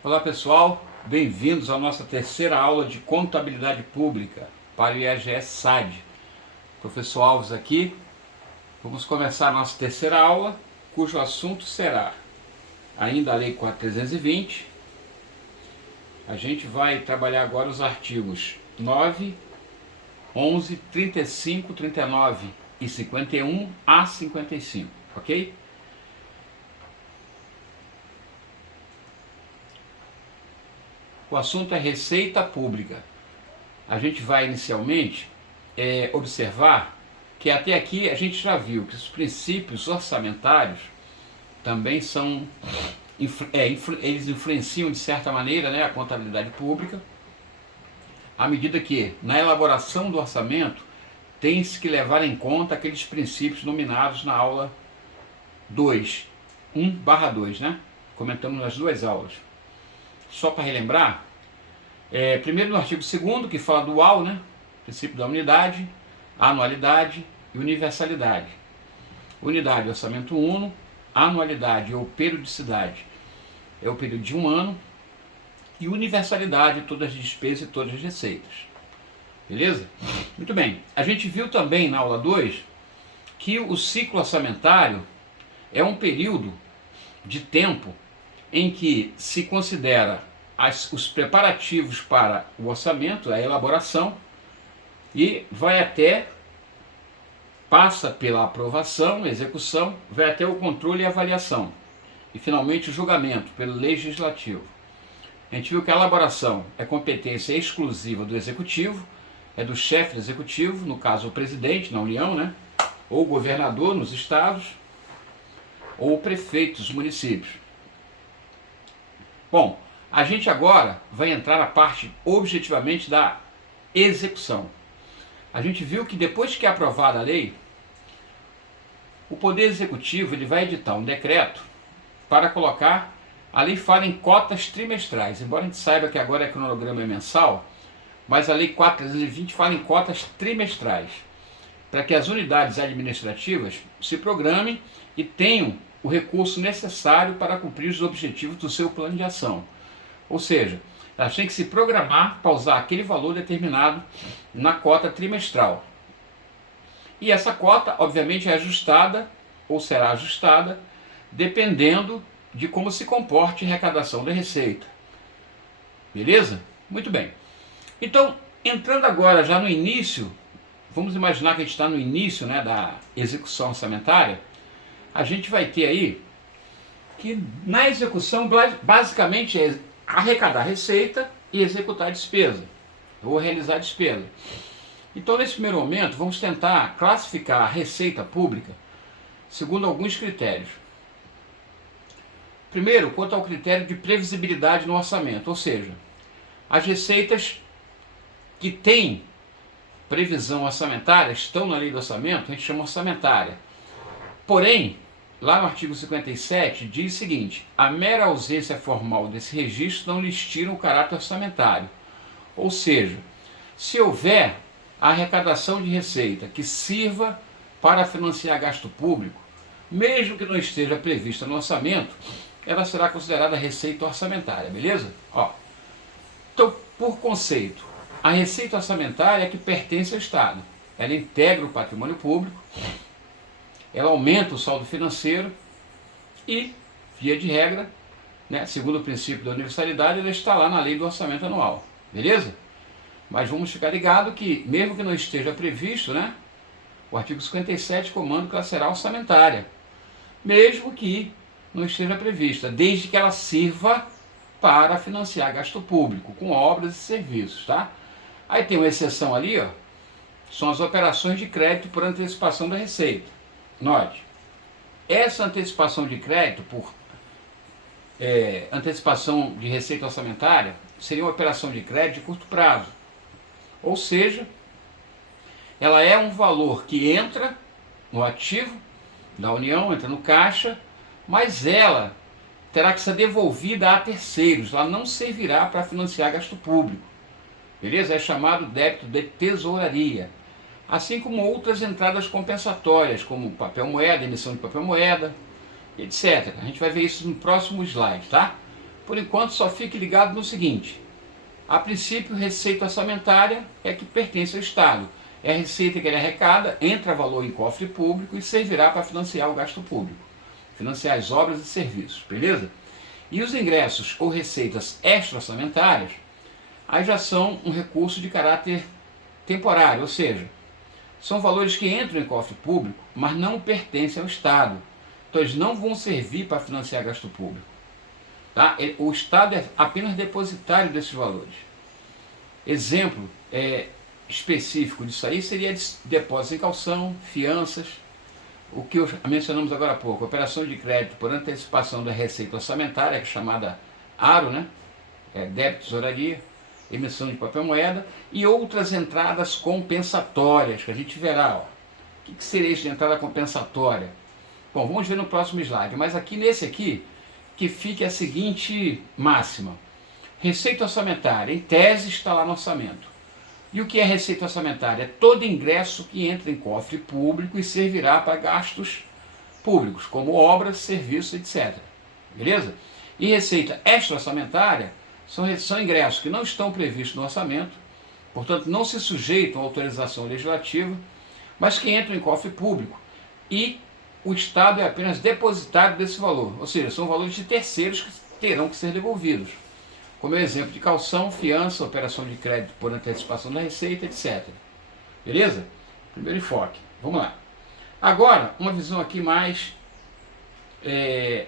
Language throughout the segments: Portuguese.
Olá pessoal, bem-vindos à nossa terceira aula de Contabilidade Pública para o IAGS-SAD. Professor Alves aqui, vamos começar a nossa terceira aula, cujo assunto será ainda a Lei 4.320. A gente vai trabalhar agora os artigos 9, 11, 35, 39 e 51 a 55, ok? O assunto é Receita Pública. A gente vai inicialmente observar que até aqui a gente já viu que os princípios orçamentários também são, eles influenciam de certa maneira, né, a contabilidade pública, à medida que na elaboração do orçamento tem-se que levar em conta aqueles princípios nominados na aula 2, 1/2, né? Comentamos nas duas aulas. Só para relembrar, primeiro no artigo 2º, que fala do UAU, né? Princípio da unidade, anualidade e universalidade. Unidade, orçamento uno. Anualidade ou periodicidade é o período de um ano. E universalidade, todas as despesas e todas as receitas. Beleza? Muito bem. A gente viu também na aula 2 que o ciclo orçamentário é um período de tempo em que se considera os preparativos para o orçamento, a elaboração, e vai até, passa pela aprovação, execução, vai até o controle e avaliação, e finalmente o julgamento pelo legislativo. A gente viu que a elaboração é competência exclusiva do executivo, é do chefe do executivo, no caso o presidente na União, né? Ou o governador nos estados, ou o prefeito dos municípios. Bom, a gente agora vai entrar na parte objetivamente da execução. A gente viu que depois que é aprovada a lei, o Poder Executivo ele vai editar um decreto para colocar, a lei fala em cotas trimestrais, embora a gente saiba que agora é cronograma mensal, mas a lei 4.320 fala em cotas trimestrais, para que as unidades administrativas se programem e tenham o recurso necessário para cumprir os objetivos do seu plano de ação. Ou seja, elas têm que se programar para usar aquele valor determinado na cota trimestral. E essa cota, obviamente, é ajustada, ou será ajustada, dependendo de como se comporte a arrecadação da receita. Beleza? Muito bem. Então, entrando agora já no início, vamos imaginar que a gente está no início, né, da execução orçamentária, a gente vai ter aí que na execução basicamente é arrecadar receita e executar a despesa, ou realizar a despesa. Então nesse primeiro momento vamos tentar classificar a receita pública segundo alguns critérios. Primeiro, quanto ao critério de previsibilidade no orçamento, ou seja, as receitas que têm previsão orçamentária estão na lei do orçamento, a gente chama orçamentária. Porém, lá no artigo 57 diz o seguinte: a mera ausência formal desse registro não lhes tira o caráter orçamentário. Ou seja, se houver a arrecadação de receita que sirva para financiar gasto público, mesmo que não esteja prevista no orçamento, ela será considerada receita orçamentária, beleza? Então, por conceito, a receita orçamentária é que pertence ao Estado. Ela integra o patrimônio público, ela aumenta o saldo financeiro e, via de regra, né, segundo o princípio da universalidade, ela está lá na lei do orçamento anual, beleza? Mas vamos ficar ligado que, mesmo que não esteja previsto, né, o artigo 57 comanda que ela será orçamentária, mesmo que não esteja prevista, desde que ela sirva para financiar gasto público, com obras e serviços, tá? Aí tem uma exceção ali, ó, são as operações de crédito por antecipação da receita. Note, essa antecipação de crédito por antecipação de receita orçamentária seria uma operação de crédito de curto prazo. Ou seja, ela é um valor que entra no ativo da União, entra no caixa, mas ela terá que ser devolvida a terceiros, ela não servirá para financiar gasto público. Beleza? É chamado débito de tesouraria. Assim como outras entradas compensatórias, como papel moeda, emissão de papel moeda, etc. A gente vai ver isso no próximo slide, tá? por enquanto só fique ligado no seguinte: a princípio, receita orçamentária é que pertence ao Estado. É a receita que ele arrecada, entra valor em cofre público e servirá para financiar o gasto público, financiar as obras e serviços, beleza? E os ingressos ou receitas extra-orçamentárias, aí já são um recurso de caráter temporário, ou seja, são valores que entram em cofre público, mas não pertencem ao Estado. Então eles não vão servir para financiar gasto público. Tá? O Estado é apenas depositário desses valores. Exemplo específico disso aí seria depósito em calção, fianças, o que mencionamos agora há pouco, operação de crédito por antecipação da receita orçamentária, que é chamada ARO, né? Débito, tesouraria, emissão de papel moeda, e outras entradas compensatórias, que a gente verá. Ó. O que seria isso de entrada compensatória? Bom, vamos ver no próximo slide, mas aqui nesse aqui, que fique a seguinte máxima: receita orçamentária, em tese, está lá no orçamento. E o que é receita orçamentária? É todo ingresso que entra em cofre público e servirá para gastos públicos, como obras, serviços, etc. Beleza? E receita extra-orçamentária são ingressos que não estão previstos no orçamento, portanto não se sujeitam à autorização legislativa, mas que entram em cofre público e o Estado é apenas depositário desse valor, ou seja, são valores de terceiros que terão que ser devolvidos, como é o exemplo de calção, fiança, operação de crédito por antecipação da receita, etc. Beleza? Primeiro enfoque. Vamos lá. Agora, uma visão aqui mais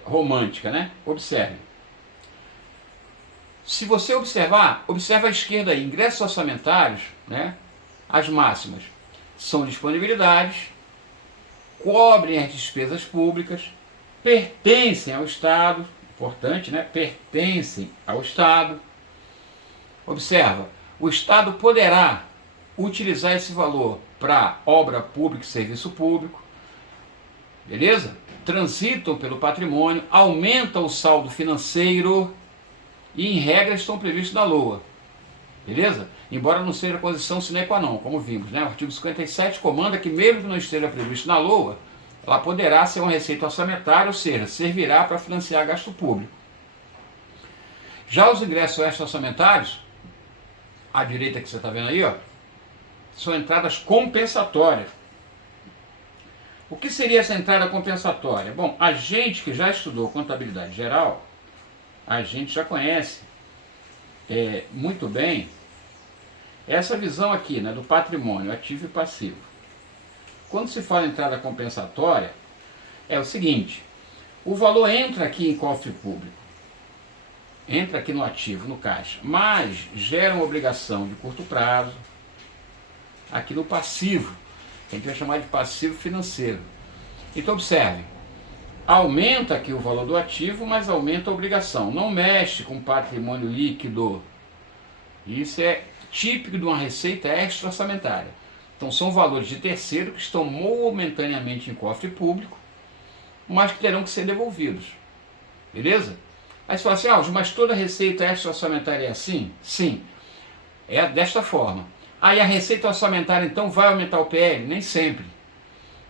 romântica, né? Observe. Se você observa à esquerda aí, ingressos orçamentários, né? As máximas são disponibilidades, cobrem as despesas públicas, pertencem ao Estado, importante, né? Pertencem ao Estado. Observa, o Estado poderá utilizar esse valor para obra pública e serviço público, beleza? Transitam pelo patrimônio, aumentam o saldo financeiro e, em regra, estão previstos na LOA, beleza? Embora não seja condição sine qua non, como vimos, né? O artigo 57 comanda que, mesmo que não esteja previsto na LOA, ela poderá ser uma receita orçamentária, ou seja, servirá para financiar gasto público. Já os ingressos extra-orçamentários, à direita que você está vendo aí, ó, são entradas compensatórias. O que seria essa entrada compensatória? Bom, a gente que já estudou contabilidade geral, a gente já conhece muito bem essa visão aqui, né, do patrimônio ativo e passivo. Quando se fala em entrada compensatória, é o seguinte: o valor entra aqui em cofre público, entra aqui no ativo, no caixa, mas gera uma obrigação de curto prazo aqui no passivo, que a gente vai chamar de passivo financeiro. Então observe, aumenta aqui o valor do ativo, mas aumenta a obrigação, não mexe com patrimônio líquido. Isso é típico de uma receita extra-orçamentária. Então são valores de terceiro que estão momentaneamente em cofre público, mas que terão que ser devolvidos. Beleza? Aí você fala assim, mas toda receita extra-orçamentária é assim? Sim, é desta forma. Aí a receita orçamentária então vai aumentar o PL? Nem sempre.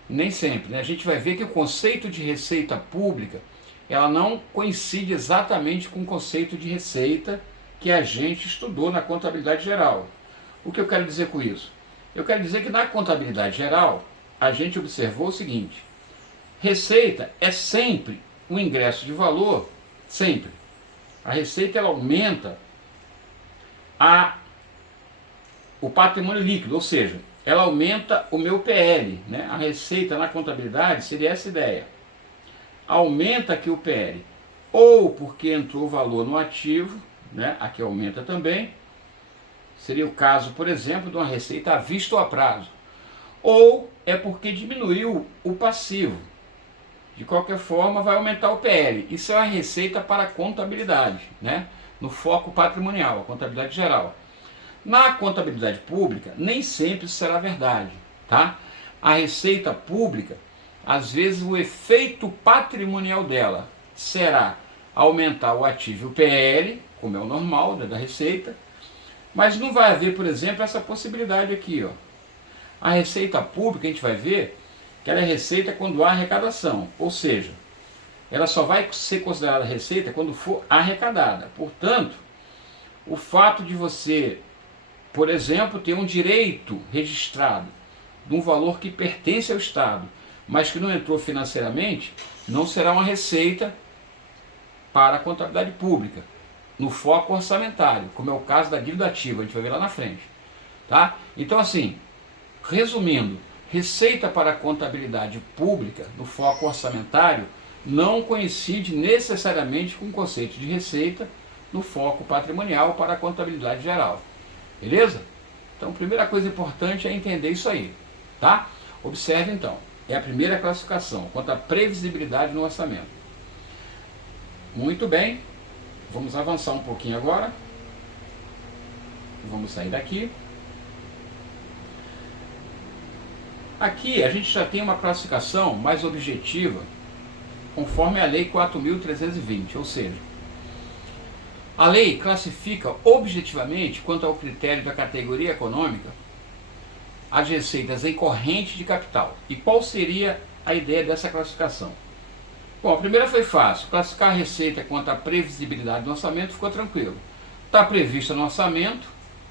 Nem sempre. Né? A gente vai ver que o conceito de receita pública, ela não coincide exatamente com o conceito de receita que a gente estudou na contabilidade geral. O que eu quero dizer com isso? Eu quero dizer que na contabilidade geral, a gente observou o seguinte: receita é sempre um ingresso de valor, sempre. A receita ela aumenta o patrimônio líquido, ou seja, ela aumenta o meu PL. Né? A receita na contabilidade seria essa ideia. Aumenta aqui o PL, ou porque entrou valor no ativo, né? Aqui aumenta também. Seria o caso, por exemplo, de uma receita à vista ou a prazo. Ou é porque diminuiu o passivo. De qualquer forma, vai aumentar o PL. Isso é uma receita para a contabilidade, né? No foco patrimonial, a contabilidade geral. Na contabilidade pública, nem sempre isso será verdade, tá? A receita pública, às vezes o efeito patrimonial dela será aumentar o ativo e o PL, como é o normal da receita, mas não vai haver, por exemplo, essa possibilidade aqui, ó. A receita pública, a gente vai ver que ela é receita quando há arrecadação, ou seja, ela só vai ser considerada receita quando for arrecadada. Portanto, o fato de você, por exemplo, ter um direito registrado de um valor que pertence ao Estado, mas que não entrou financeiramente, não será uma receita para a contabilidade pública, no foco orçamentário, como é o caso da dívida ativa, a gente vai ver lá na frente. Tá? Então, assim, resumindo, receita para a contabilidade pública, no foco orçamentário, não coincide necessariamente com o conceito de receita no foco patrimonial para a contabilidade geral. Beleza? Então, a primeira coisa importante é entender isso aí. Tá? Observe então, é a primeira classificação, quanto à previsibilidade no orçamento. Muito bem, vamos avançar um pouquinho agora. Vamos sair daqui. Aqui a gente já tem uma classificação mais objetiva, conforme a Lei 4.320, ou seja, a lei classifica objetivamente, quanto ao critério da categoria econômica, as receitas em corrente de capital. E qual seria a ideia dessa classificação? Bom, a primeira foi fácil, classificar a receita quanto à previsibilidade do orçamento ficou tranquilo. Está prevista no orçamento,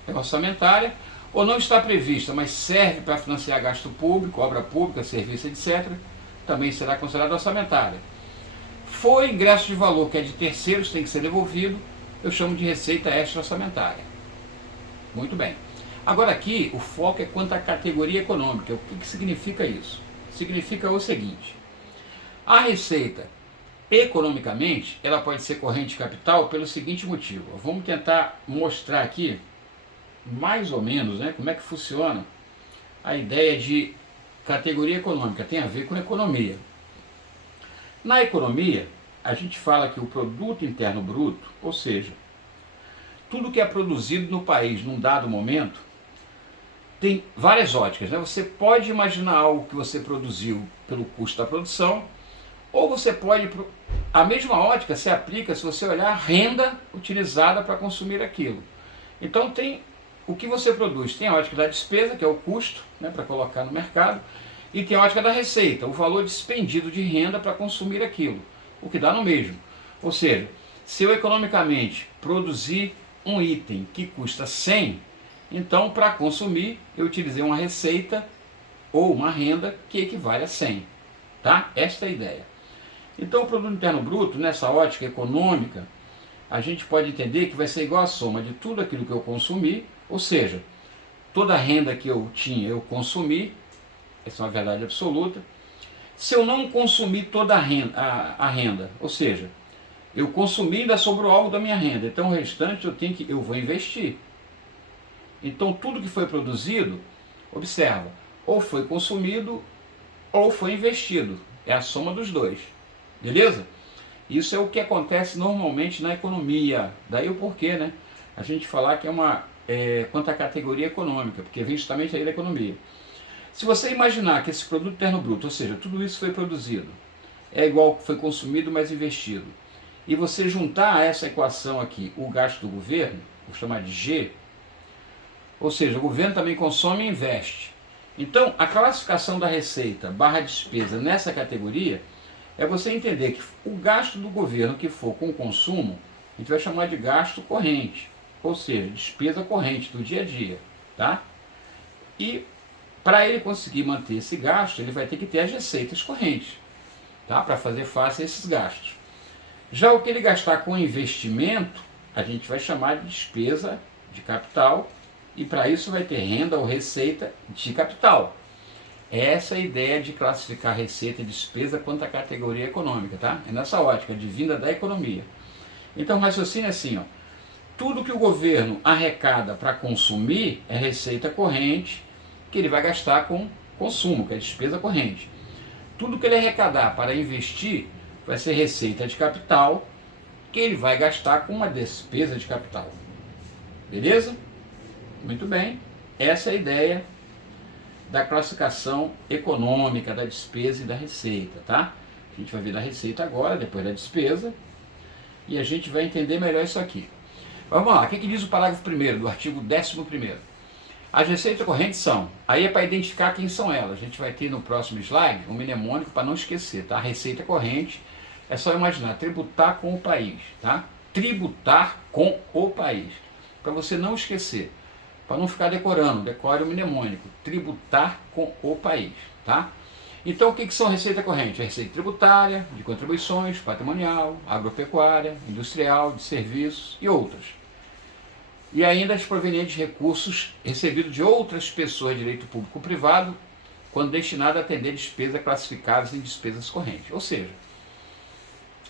é orçamentária, ou não está prevista, mas serve para financiar gasto público, obra pública, serviço, etc., também será considerada orçamentária. Foi ingresso de valor que é de terceiros, tem que ser devolvido, eu chamo de receita extra-orçamentária. Muito bem. Agora aqui, o foco é quanto à categoria econômica. O que significa isso? Significa o seguinte: a receita, economicamente, ela pode ser corrente de capital pelo seguinte motivo. Vamos tentar mostrar aqui, mais ou menos, né, como é que funciona a ideia de categoria econômica. Tem a ver com economia. Na economia, a gente fala que o produto interno bruto, ou seja, tudo que é produzido no país num dado momento, tem várias óticas, né? Você pode imaginar algo que você produziu pelo custo da produção, ou você pode, a mesma ótica se aplica se você olhar a renda utilizada para consumir aquilo. Então tem o que você produz, tem a ótica da despesa, que é o custo, né, para colocar no mercado, e tem a ótica da receita, o valor despendido de renda para consumir aquilo, o que dá no mesmo. Ou seja, se eu economicamente produzir um item que custa 100, então para consumir eu utilizei uma receita ou uma renda que equivale a 100. Tá? Esta é a ideia. Então o produto interno bruto, nessa ótica econômica, a gente pode entender que vai ser igual a soma de tudo aquilo que eu consumi, ou seja, toda a renda que eu tinha eu consumi, essa é uma verdade absoluta. Se eu não consumir toda a renda, ou seja, eu consumi e ainda sobrou algo da minha renda, então o restante eu vou investir. Então tudo que foi produzido, observa, ou foi consumido ou foi investido. É a soma dos dois. Beleza? Isso é o que acontece normalmente na economia. Daí o porquê, né? A gente falar que quanto à categoria econômica, porque vem justamente aí da economia. Se você imaginar que esse produto interno bruto, ou seja, tudo isso foi produzido, é igual que foi consumido mais investido, e você juntar a essa equação aqui o gasto do governo, vou chamar de G, ou seja, o governo também consome e investe. Então, a classificação da receita barra despesa nessa categoria é você entender que o gasto do governo que for com consumo, a gente vai chamar de gasto corrente, ou seja, despesa corrente do dia a dia. Tá? E para ele conseguir manter esse gasto, ele vai ter que ter as receitas correntes, tá? Para fazer face a esses gastos. Já o que ele gastar com investimento, a gente vai chamar de despesa de capital, e para isso vai ter renda ou receita de capital. Essa é a ideia de classificar receita e despesa quanto à categoria econômica, tá? É nessa ótica de vinda da economia. Então o raciocínio é assim, ó, tudo que o governo arrecada para consumir é receita corrente, que ele vai gastar com consumo, que é despesa corrente. Tudo que ele arrecadar para investir vai ser receita de capital, que ele vai gastar com uma despesa de capital. Beleza? Muito bem. Essa é a ideia da classificação econômica da despesa e da receita, tá? A gente vai ver da receita agora, depois da despesa, e a gente vai entender melhor isso aqui. Vamos lá, o que diz o parágrafo 1º do artigo 11º? As receitas correntes são, aí é para identificar quem são elas, a gente vai ter no próximo slide um mnemônico para não esquecer, tá? A receita corrente É só imaginar, tributar com o país, tá? Tributar com o país. Para você não esquecer, para não ficar decorando, decore o mnemônico, tributar com o país, tá? Então, o que são receita corrente? A receita tributária, de contribuições, patrimonial, agropecuária, industrial, de serviços e outras. E ainda as provenientes de recursos recebidos de outras pessoas de direito público ou privado, quando destinado a atender despesas classificadas em despesas correntes. Ou seja,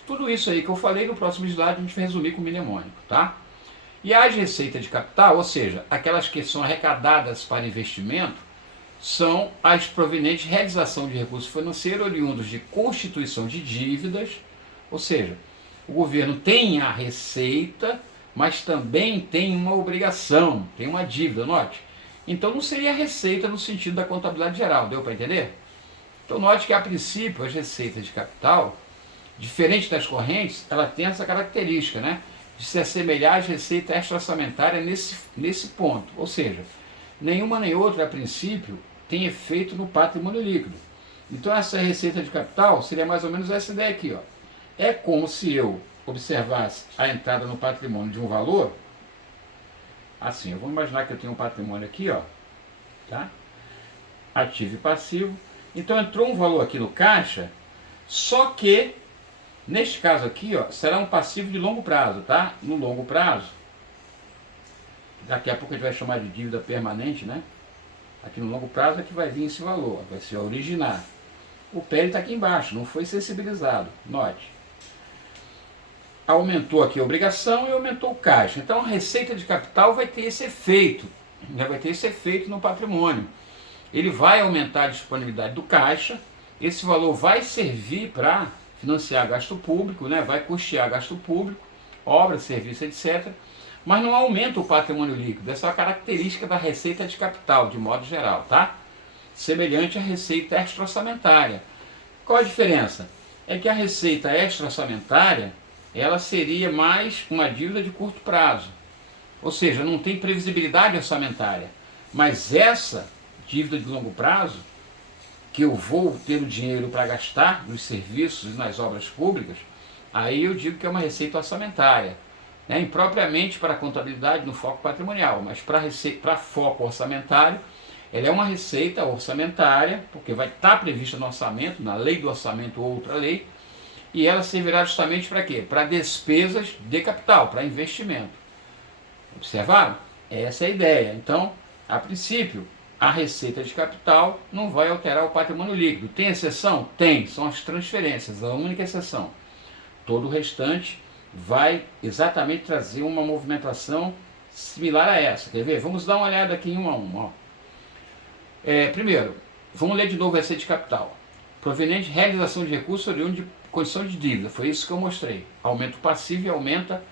tudo isso aí que eu falei, no próximo slide a gente vai resumir com o mnemônico, tá? E as receitas de capital, ou seja, aquelas que são arrecadadas para investimento, são as provenientes de realização de recursos financeiros oriundos de constituição de dívidas, ou seja, o governo tem a receita, mas também tem uma obrigação, tem uma dívida, note. Então não seria receita no sentido da contabilidade geral, deu para entender? Então note que a princípio as receitas de capital, diferente das correntes, ela tem essa característica, né, de se assemelhar às receitas extra-orçamentárias nesse ponto, ou seja, nenhuma nem outra a princípio tem efeito no patrimônio líquido. Então essa receita de capital seria mais ou menos essa ideia aqui, ó. É como se eu observasse a entrada no patrimônio de um valor, assim, eu vou imaginar que eu tenho um patrimônio aqui, ó, tá? Ativo e passivo. Então entrou um valor aqui no caixa, só que, neste caso aqui, ó, será um passivo de longo prazo, tá? No longo prazo, daqui a pouco a gente vai chamar de dívida permanente, né? Aqui no longo prazo é que vai vir esse valor, vai se originar. O PL está aqui embaixo, não foi sensibilizado, note. Aumentou aqui a obrigação e aumentou o caixa. Então a receita de capital vai ter esse efeito, vai ter esse efeito no patrimônio. Ele vai aumentar a disponibilidade do caixa, esse valor vai servir para financiar gasto público, né? Vai custear gasto público, obras, serviços, etc., mas não aumenta o patrimônio líquido. Essa é a característica da receita de capital, de modo geral, tá? Semelhante à receita extra-orçamentária. Qual a diferença? É que a receita extra-orçamentária, ela seria mais uma dívida de curto prazo. Ou seja, não tem previsibilidade orçamentária. Mas essa dívida de longo prazo, que eu vou ter o dinheiro para gastar nos serviços e nas obras públicas, aí eu digo que é uma receita orçamentária. Né, impropriamente para a contabilidade no foco patrimonial, mas para foco orçamentário, ela é uma receita orçamentária, porque vai estar prevista no orçamento, na lei do orçamento ou outra lei, e ela servirá justamente para quê? Para despesas de capital, para investimento. Observaram? Essa é a ideia. Então, a princípio, a receita de capital não vai alterar o patrimônio líquido. Tem exceção? Tem, são as transferências, a única exceção. Todo o restante vai exatamente trazer uma movimentação similar a essa. Quer ver? Vamos dar uma olhada aqui em um a um. Ó. Primeiro, vamos ler de novo a receita de capital. Proveniente de realização de recursos oriundo de condição de dívida. Foi isso que eu mostrei. Aumenta o passivo e aumenta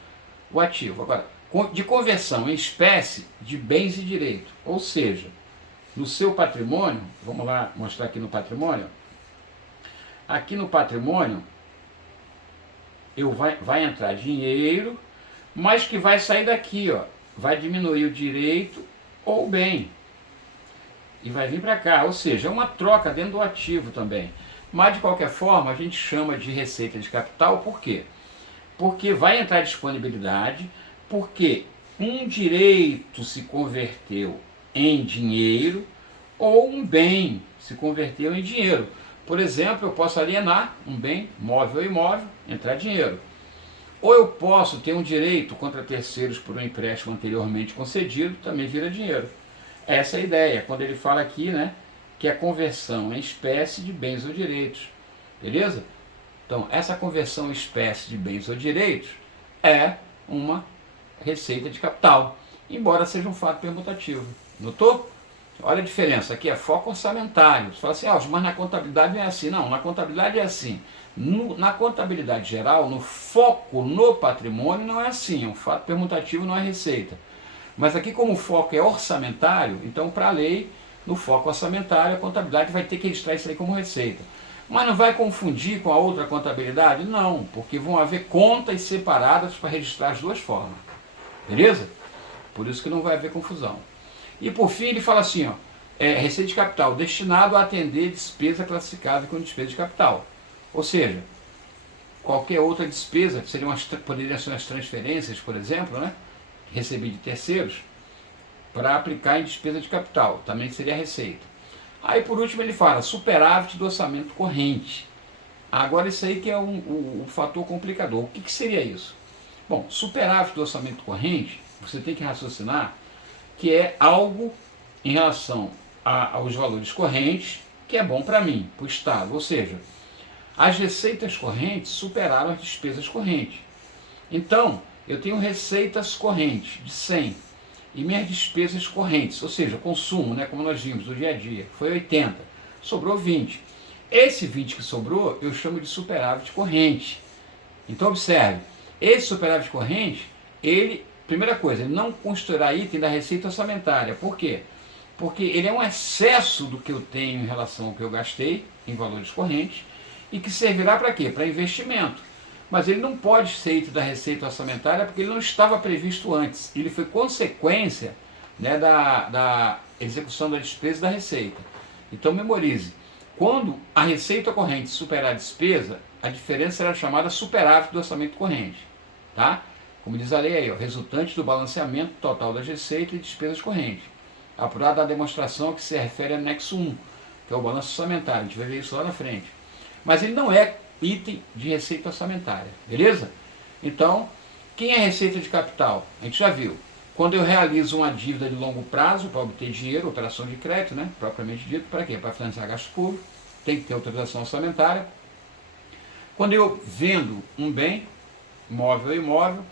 o ativo. Agora, de conversão em espécie de bens e direitos. Ou seja, no seu patrimônio, vamos lá mostrar aqui no patrimônio. Aqui no patrimônio, vai entrar dinheiro, mas que vai sair daqui, ó, vai diminuir o direito ou o bem. E vai vir para cá, ou seja, é uma troca dentro do ativo também. Mas de qualquer forma, a gente chama de receita de capital, por quê? Porque vai entrar disponibilidade, porque um direito se converteu em dinheiro ou um bem se converteu em dinheiro. Por exemplo, eu posso alienar um bem, móvel ou imóvel, entrar dinheiro. Ou eu posso ter um direito contra terceiros por um empréstimo anteriormente concedido, também vira dinheiro. Essa é a ideia, quando ele fala aqui, né, que é a conversão em espécie de bens ou direitos. Beleza? Então, essa conversão em espécie de bens ou direitos é uma receita de capital, embora seja um fato permutativo. Notou? Olha a diferença, aqui é foco orçamentário. Você fala assim, mas na contabilidade não é assim. Não, na contabilidade é assim. Na contabilidade geral, no foco no patrimônio não é assim. É um fato permutativo, não é receita. Mas aqui, como o foco é orçamentário, então para a lei, no foco orçamentário, a contabilidade vai ter que registrar isso aí como receita. Mas não vai confundir com a outra contabilidade? Não, porque vão haver contas separadas para registrar as duas formas. Beleza? Por isso que não vai haver confusão. E por fim ele fala assim, receita de capital, destinado a atender despesa classificada como despesa de capital. Ou seja, qualquer outra despesa, que poderiam ser as transferências, por exemplo, né, recebidas de terceiros, para aplicar em despesa de capital, também seria receita. Aí por último ele fala superávit do orçamento corrente. Agora isso aí que é o fator complicador. O que seria isso? Bom, superávit do orçamento corrente, você tem que raciocinar que é algo em relação aos valores correntes que é bom para mim, para o Estado. Ou seja, as receitas correntes superaram as despesas correntes. Então, eu tenho receitas correntes de 100 e minhas despesas correntes, ou seja, consumo, né, como nós vimos do dia a dia, foi 80, sobrou 20. Esse 20 que sobrou eu chamo de superávit corrente. Então observe, esse superávit corrente, ele, primeira coisa, ele não constituirá item da receita orçamentária. Por quê? Porque ele é um excesso do que eu tenho em relação ao que eu gastei em valores correntes e que servirá para quê? Para investimento. Mas ele não pode ser item da receita orçamentária porque ele não estava previsto antes. Ele foi consequência, né, da execução da despesa da receita. Então memorize, quando a receita corrente superar a despesa, a diferença será chamada superávit do orçamento corrente. Tá? Como diz a lei aí, resultante do balanceamento total das receitas e despesas correntes. Apurada a demonstração que se refere ao anexo 1, que é o balanço orçamentário. A gente vai ver isso lá na frente. Mas ele não é item de receita orçamentária, beleza? Então, quem é receita de capital? A gente já viu. Quando eu realizo uma dívida de longo prazo para obter dinheiro, operação de crédito, né, propriamente dito, para quê? Para financiar gasto público, tem que ter autorização orçamentária. Quando eu vendo um bem, móvel ou imóvel,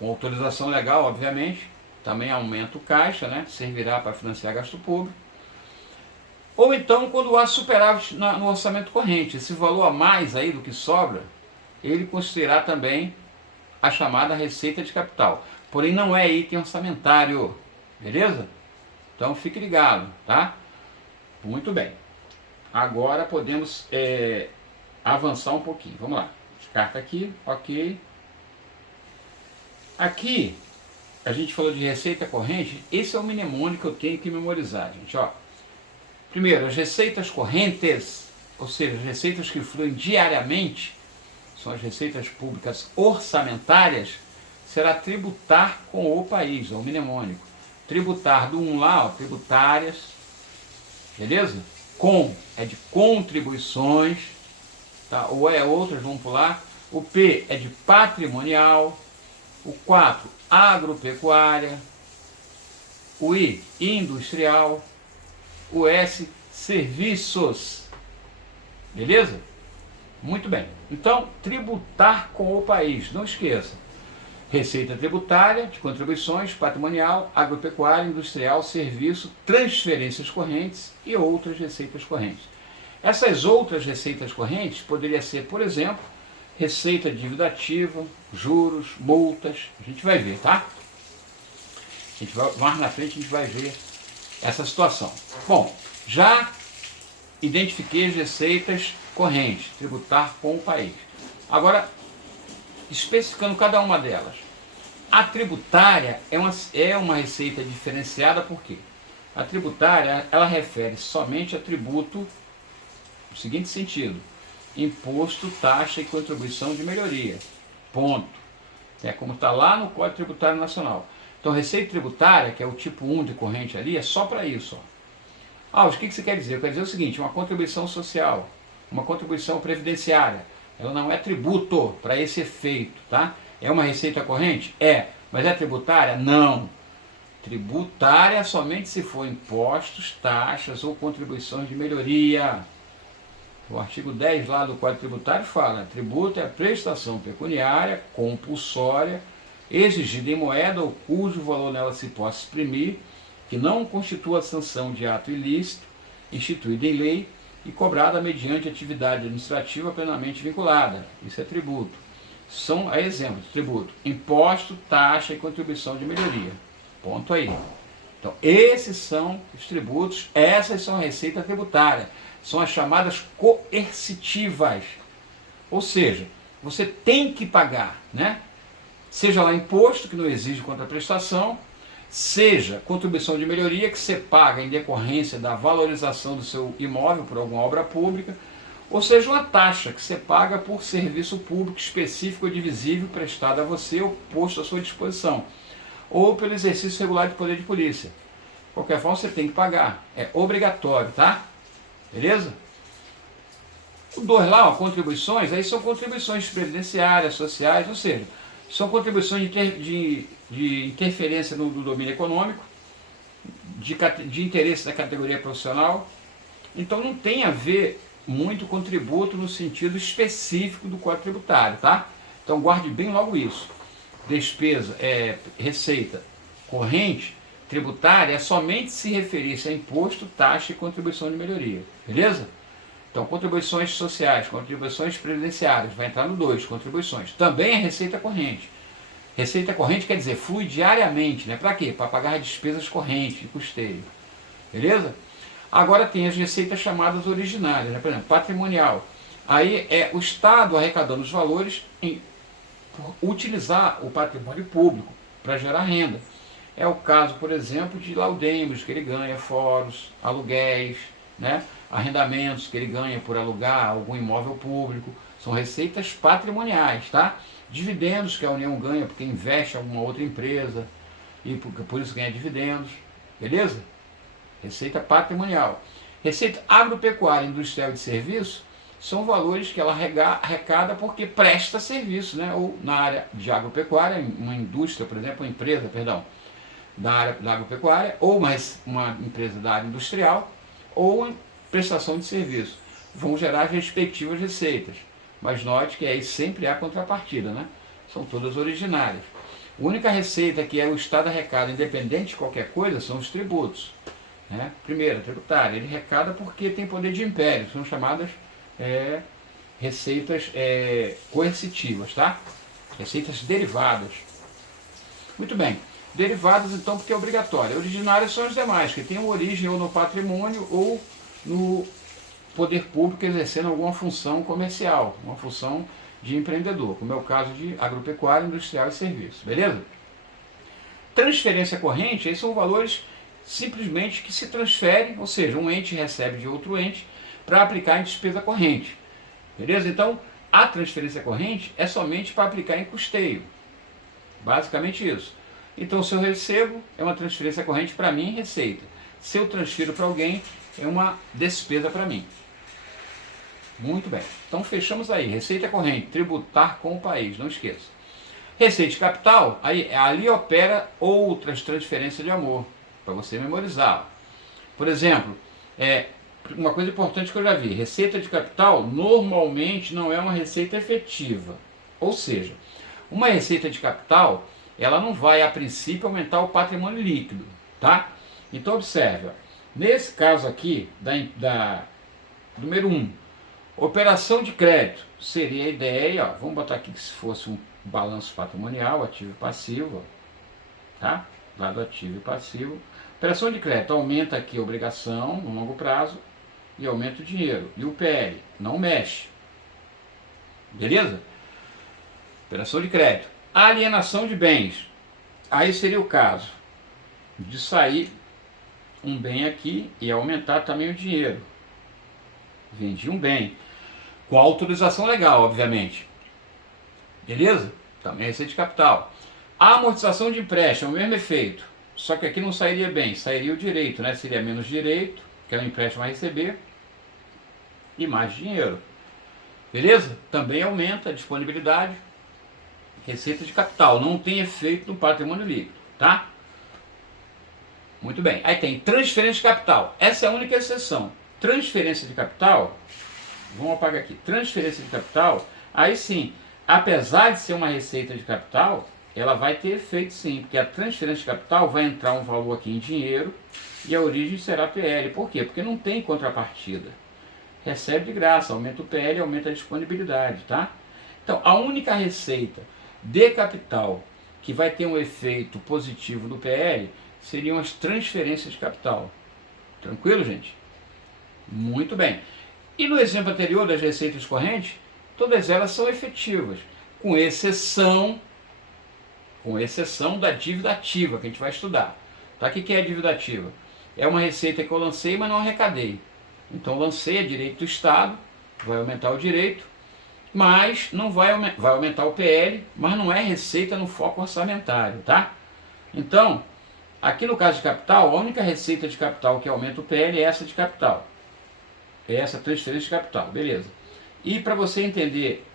com autorização legal, obviamente, também aumenta o caixa, né, servirá para financiar gasto público. Ou então, quando há superávit no orçamento corrente, esse valor a mais aí do que sobra, ele constituirá também a chamada receita de capital. Porém, não é item orçamentário, beleza? Então, fique ligado, tá? Muito bem. Agora podemos avançar um pouquinho. Vamos lá. Descarta aqui, ok. Aqui, a gente falou de receita corrente. Esse é o mnemônico que eu tenho que memorizar, gente, ó. Primeiro, as receitas correntes, ou seja, as receitas que fluem diariamente, são as receitas públicas orçamentárias, será tributar com o país, é o mnemônico. Tributar do 1 lá, ó, tributárias, beleza? Com é de contribuições, tá? O E é outras, vamos pular. O P é de patrimonial. O 4, agropecuária. O I, industrial. O S, serviços. Beleza? Muito bem. Então, tributar com o país. Não esqueça. Receita tributária, de contribuições, patrimonial, agropecuária, industrial, serviço, transferências correntes e outras receitas correntes. Essas outras receitas correntes poderiam ser, por exemplo, receita de dívida ativa, juros, multas. A gente vai ver, tá? A gente vai, mais na frente a gente vai ver essa situação. Bom, já identifiquei as receitas correntes, tributar com o país. Agora, especificando cada uma delas. A tributária é uma receita diferenciada, por quê? A tributária, ela refere somente a tributo, no seguinte sentido: imposto, taxa e contribuição de melhoria. Ponto. É como está lá no Código Tributário Nacional. Então, receita tributária, que é o tipo 1 de corrente ali, é só para isso. Ó. Ah, o que você quer dizer? Quer dizer o seguinte: uma contribuição social, uma contribuição previdenciária, ela não é tributo para esse efeito, tá? É uma receita corrente? É. Mas é tributária? Não. Tributária somente se for impostos, taxas ou contribuições de melhoria. O artigo 10 lá do Código Tributário fala: tributo é a prestação pecuniária compulsória exigida em moeda ou cujo valor nela se possa exprimir, que não constitua sanção de ato ilícito, instituído em lei e cobrada mediante atividade administrativa plenamente vinculada. Isso é tributo. São exemplos de tributo: imposto, taxa e contribuição de melhoria. Ponto aí. Então, esses são os tributos, essas são a receita tributária. São as chamadas coercitivas. Ou seja, você tem que pagar, né? Seja lá imposto, que não exige contraprestação, seja contribuição de melhoria, que você paga em decorrência da valorização do seu imóvel por alguma obra pública, ou seja, uma taxa que você paga por serviço público específico ou divisível prestado a você ou posto à sua disposição, ou pelo exercício regular de poder de polícia. De qualquer forma, você tem que pagar, é obrigatório, tá? Beleza? O 2 lá, ó, contribuições, aí são contribuições previdenciárias, sociais, ou seja, são contribuições de interferência no domínio econômico, de interesse da categoria profissional. Então não tem a ver muito com tributo no sentido específico do Código Tributário, tá? Então guarde bem logo isso. Despesa, receita corrente tributária é somente se referir-se a imposto, taxa e contribuição de melhoria, beleza? Então, contribuições sociais, contribuições previdenciárias, vai entrar no 2, contribuições. Também é receita corrente. Receita corrente quer dizer, flui diariamente, né? Para quê? Para pagar despesas correntes de custeio. Beleza? Agora tem as receitas chamadas originárias, né? Por exemplo, patrimonial. Aí é o Estado arrecadando os valores por utilizar o patrimônio público para gerar renda. É o caso, por exemplo, de laudêmios que ele ganha, fóruns, aluguéis, né? Arrendamentos que ele ganha por alugar algum imóvel público, são receitas patrimoniais, tá? Dividendos que a União ganha porque investe em alguma outra empresa e por isso ganha dividendos, beleza? Receita patrimonial. Receita agropecuária, industrial e de serviço são valores que ela arrecada porque presta serviço, né? Ou na área de agropecuária, uma indústria, por exemplo, uma empresa, perdão, da área da agropecuária, ou uma empresa da área industrial, ou prestação de serviço, vão gerar as respectivas receitas. Mas note que aí sempre há contrapartida, né? São todas originárias. A única receita que o Estado arrecada, independente de qualquer coisa, são os tributos. Né? Primeiro, tributário, ele arrecada porque tem poder de império, são chamadas receitas coercitivas, tá? Receitas derivadas. Muito bem. Derivadas, então, porque é obrigatório. Originárias são as demais, que têm origem ou no patrimônio ou no poder público exercendo alguma função comercial, uma função de empreendedor, como é o caso de agropecuária, industrial e serviço, beleza? Transferência corrente, aí são valores simplesmente que se transferem, ou seja, um ente recebe de outro ente para aplicar em despesa corrente, beleza? Então, a transferência corrente é somente para aplicar em custeio, basicamente isso. Então, se eu recebo, é uma transferência corrente para mim, receita. Se eu transfiro para alguém, é uma despesa para mim. Muito bem. Então, fechamos aí. Receita corrente, tributar com o país, não esqueça. Receita de capital, aí, ali opera outras transferências de amor, para você memorizar. Por exemplo, uma coisa importante que eu já vi, receita de capital normalmente não é uma receita efetiva. Ou seja, uma receita de capital, ela não vai, a princípio, aumentar o patrimônio líquido, tá? Então, observe, ó, nesse caso aqui, número 1, operação de crédito, seria a ideia, ó, vamos botar aqui que se fosse um balanço patrimonial, ativo e passivo, tá? Lado ativo e passivo. Operação de crédito, aumenta aqui a obrigação no longo prazo e aumenta o dinheiro. E o PL, não mexe. Beleza? Operação de crédito. Alienação de bens. Aí seria o caso de sair um bem aqui e aumentar também o dinheiro. Vendi um bem. Com autorização legal, obviamente. Beleza? Também receita de capital. A amortização de empréstimo, o mesmo efeito. Só que aqui não sairia bem, sairia o direito, né? Seria menos direito, que é o empréstimo a receber, e mais dinheiro. Beleza? Também aumenta a disponibilidade. Receita de capital, não tem efeito no patrimônio líquido, tá? Muito bem. Aí tem transferência de capital. Essa é a única exceção. Transferência de capital, vamos apagar aqui. Transferência de capital, aí sim, apesar de ser uma receita de capital, ela vai ter efeito sim, porque a transferência de capital vai entrar um valor aqui em dinheiro e a origem será PL. Por quê? Porque não tem contrapartida. Recebe de graça, aumenta o PL, aumenta a disponibilidade, tá? Então, a única receita de capital que vai ter um efeito positivo do PL seriam as transferências de capital. Tranquilo, gente? Muito bem. E no exemplo anterior das receitas correntes, todas elas são efetivas, com exceção da dívida ativa, que a gente vai estudar. Tá? O que é a dívida ativa? É uma receita que eu lancei, mas não arrecadei. Então, lancei, é direito do Estado, vai aumentar o direito, mas não vai aumentar o PL, mas não é receita no foco orçamentário, tá? Então, aqui no caso de capital, a única receita de capital que aumenta o PL é essa de capital. É essa transferência de capital, beleza. E para você entender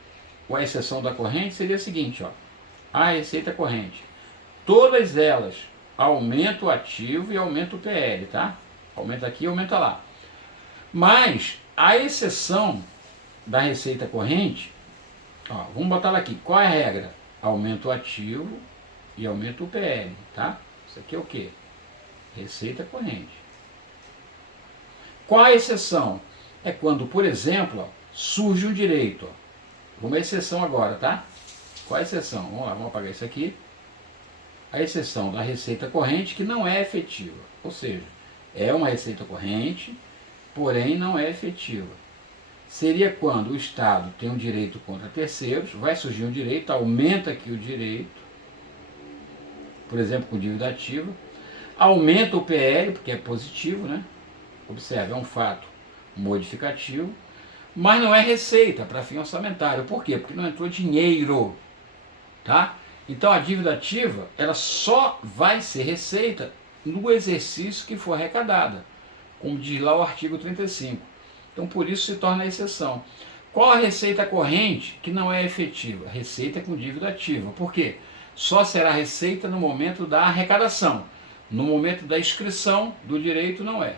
a exceção da corrente, seria a seguinte, ó. A receita corrente. Todas elas aumentam o ativo e aumentam o PL, tá? Aumenta aqui e aumenta lá. Mas a exceção da receita corrente, ó, vamos botar ela aqui. Qual é a regra? Aumenta o ativo e aumenta o PL, tá? Isso aqui é o quê? Receita corrente. Qual a exceção? É quando, por exemplo, ó, surge um direito. Ó. Uma exceção agora, tá? Qual a exceção? Vamos lá, vamos apagar isso aqui. A exceção da receita corrente que não é efetiva. Ou seja, é uma receita corrente, porém não é efetiva. Seria quando o Estado tem um direito contra terceiros, vai surgir um direito, aumenta aqui o direito, por exemplo, com dívida ativa, aumenta o PL, porque é positivo, né? Observe, é um fato modificativo, mas não é receita para fim orçamentário. Por quê? Porque não entrou dinheiro, tá? Então a dívida ativa, ela só vai ser receita no exercício que for arrecadada, como diz lá o artigo 35. Então por isso se torna exceção. Qual a receita corrente que não é efetiva? Receita com dívida ativa. Por quê? Só será receita no momento da arrecadação. No momento da inscrição do direito não é.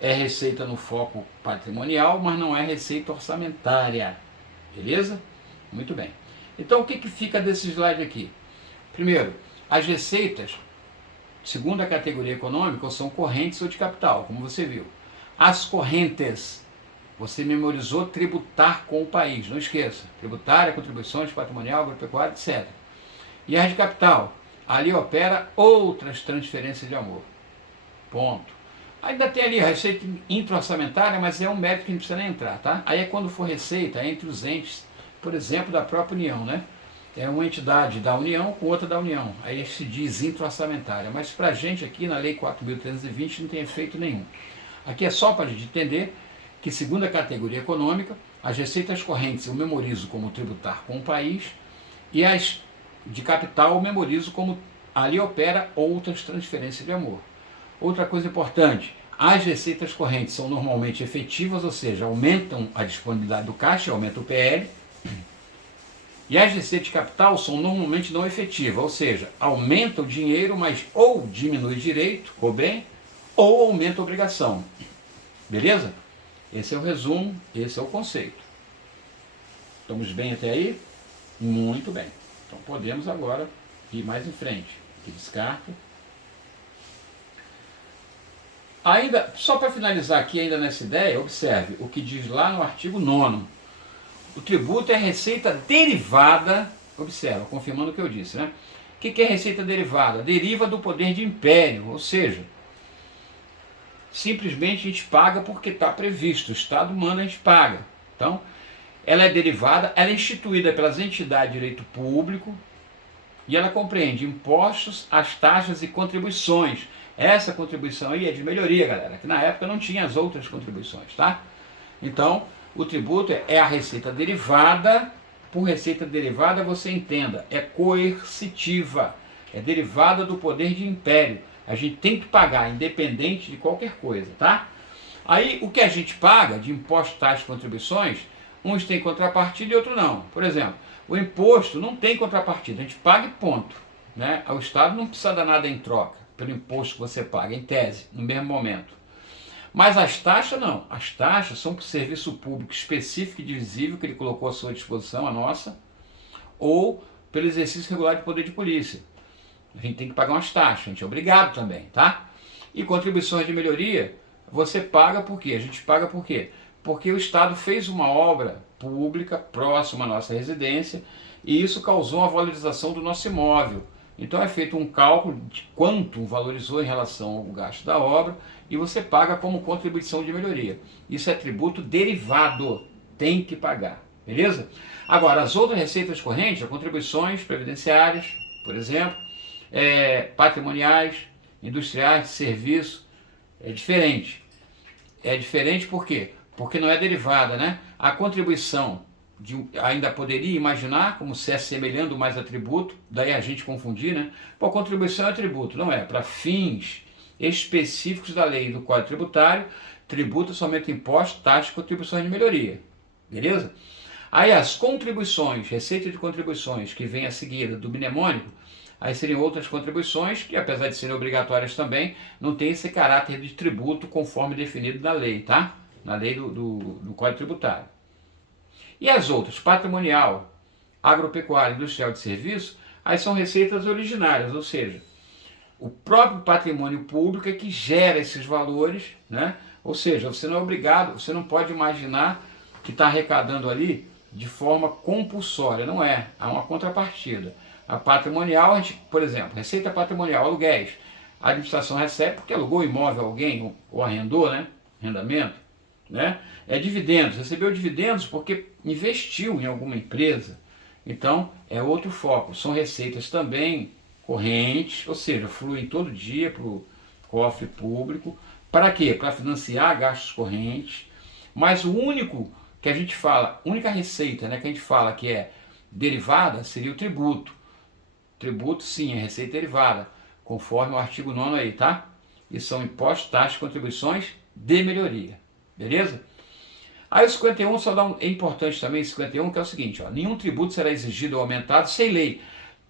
É receita no foco patrimonial, mas não é receita orçamentária. Beleza? Muito bem. Então o que fica desse slide aqui? Primeiro, as receitas, segundo a categoria econômica, são correntes ou de capital, como você viu. As correntes, você memorizou tributar com o país, não esqueça. Tributária, contribuições, patrimonial, agropecuária, etc. E as de capital, ali opera outras transferências de amor. Ponto. Ainda tem ali a receita intra-orçamentária, mas é um mérito que não precisa nem entrar, tá? Aí é quando for receita entre os entes, por exemplo, da própria União, né? É uma entidade da União com outra da União. Aí se diz intra-orçamentária. Mas para a gente aqui na Lei 4.320 não tem efeito nenhum. Aqui é só para a gente entender que, segundo a categoria econômica, as receitas correntes eu memorizo como tributar com o país e as de capital eu memorizo como ali opera outras transferências de amor. Outra coisa importante, as receitas correntes são normalmente efetivas, ou seja, aumentam a disponibilidade do caixa, aumenta o PL. E as receitas de capital são normalmente não efetivas, ou seja, aumenta o dinheiro, mas ou diminui direito, ou bem, ou aumenta a obrigação. Beleza? Esse é o resumo, esse é o conceito. Estamos bem até aí? Muito bem. Então podemos agora ir mais em frente. Aqui descarta. Ainda, só para finalizar aqui ainda nessa ideia, observe o que diz lá no artigo 9º. O tributo é receita derivada, observa, confirmando o que eu disse, né? O que é receita derivada? Deriva do poder de império, ou seja, simplesmente a gente paga porque está previsto, o Estado manda, a gente paga. Então, ela é derivada, ela é instituída pelas entidades de direito público e ela compreende impostos, as taxas e contribuições. Essa contribuição aí é de melhoria, galera, que na época não tinha as outras contribuições, tá? Então, o tributo é a receita derivada. Por receita derivada, você entenda, é coercitiva, é derivada do poder de império. A gente tem que pagar, independente de qualquer coisa, tá? Aí, o que a gente paga de impostos, taxas e contribuições, uns têm contrapartida e outros não. Por exemplo, o imposto não tem contrapartida, a gente paga e ponto, né? O Estado não precisa dar nada em troca pelo imposto que você paga, em tese, no mesmo momento. Mas as taxas não. As taxas são para o serviço público específico e divisível que ele colocou à sua disposição, a nossa, ou pelo exercício regular de poder de polícia. A gente tem que pagar umas taxas, a gente é obrigado também, tá? E contribuições de melhoria, você paga por quê? A gente paga por quê? Porque o Estado fez uma obra pública próxima à nossa residência e isso causou uma valorização do nosso imóvel. Então é feito um cálculo de quanto valorizou em relação ao gasto da obra e você paga como contribuição de melhoria. Isso é tributo derivado, tem que pagar, beleza? Agora, as outras receitas correntes, as contribuições previdenciárias, por exemplo, patrimoniais, industriais, serviço, é diferente. É diferente por quê? porque não é derivada, né? A contribuição ainda poderia imaginar como se assemelhando mais a tributo, daí a gente confundir, né? Pô, contribuição é tributo, não é? Para fins específicos da lei do Código Tributário, tributo somente impostos, taxas e contribuições de melhoria, beleza? Aí as contribuições, receita de contribuições que vem a seguir do mnemônico, aí seriam outras contribuições que, apesar de serem obrigatórias também, não tem esse caráter de tributo conforme definido na lei, tá? Na lei do Código Tributário. E as outras, patrimonial, agropecuária, industrial de serviço, aí são receitas originárias, ou seja, o próprio patrimônio público é que gera esses valores, né? Ou seja, você não é obrigado, você não pode imaginar que está arrecadando ali de forma compulsória, não é, há uma contrapartida. A patrimonial, a gente, por exemplo, receita patrimonial, aluguéis, a administração recebe porque alugou o imóvel a alguém, ou arrendou, né? Arrendamento, né? É dividendos, recebeu dividendos porque investiu em alguma empresa, então é outro foco, são receitas também correntes, ou seja, fluem todo dia para o cofre público, para quê? Para financiar gastos correntes, mas o único que a gente fala, única receita, né, que a gente fala que é derivada seria o tributo. Tributo sim, é receita derivada, conforme o artigo 9º aí, tá? E são impostos, taxas, contribuições de melhoria, beleza? Aí o 51 só dá é importante também, 51, que é o seguinte, ó, nenhum tributo será exigido ou aumentado sem lei.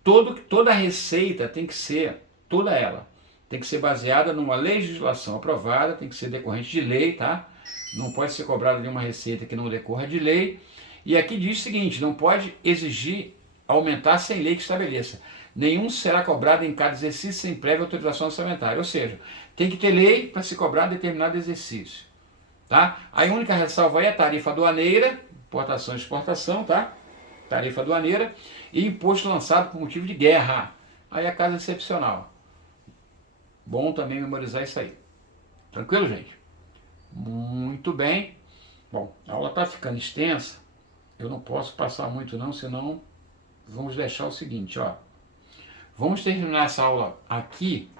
Toda a receita tem que ser, toda ela, tem que ser baseada numa legislação aprovada, tem que ser decorrente de lei, tá? Não pode ser cobrada nenhuma receita que não decorra de lei. E aqui diz o seguinte, não pode exigir aumentar sem lei que estabeleça. Nenhum será cobrado em cada exercício sem prévia autorização orçamentária. Ou seja, tem que ter lei para se cobrar determinado exercício. Tá? A única ressalva aí é a tarifa aduaneira, importação e exportação, tá? Tarifa aduaneira e imposto lançado por motivo de guerra. Aí a casa excepcional. Bom também memorizar isso aí. Tranquilo, gente? Muito bem. Bom, a aula está ficando extensa. Eu não posso passar muito não, senão vamos deixar o seguinte, ó. Vamos terminar essa aula aqui,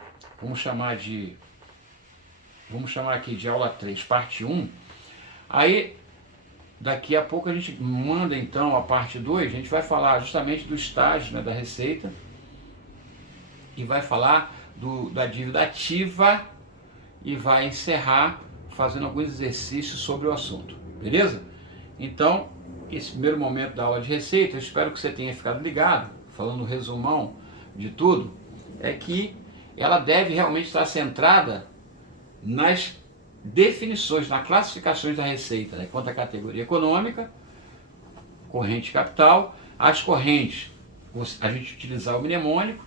vamos chamar aqui de aula 3, parte 1. Aí, daqui a pouco a gente manda então a parte 2, a gente vai falar justamente do estágio, né, da receita, e vai falar da dívida ativa, e vai encerrar fazendo alguns exercícios sobre o assunto, beleza? Então, esse primeiro momento da aula de receita, eu espero que você tenha ficado ligado, falando um resumão de tudo, é que ela deve realmente estar centrada nas definições, nas classificações da receita, né? Quanto à categoria econômica, corrente capital, as correntes, a gente utilizar o mnemônico,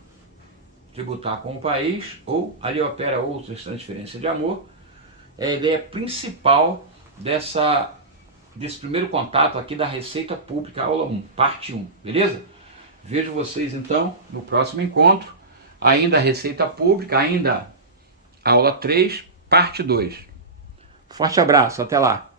tributar com o país, ou ali opera outras transferências de amor, é a ideia principal desse primeiro contato aqui da Receita Pública, aula 1, parte 1, beleza? Vejo vocês então no próximo encontro, ainda a Receita Pública, ainda aula 3, parte 2. Forte abraço, até lá!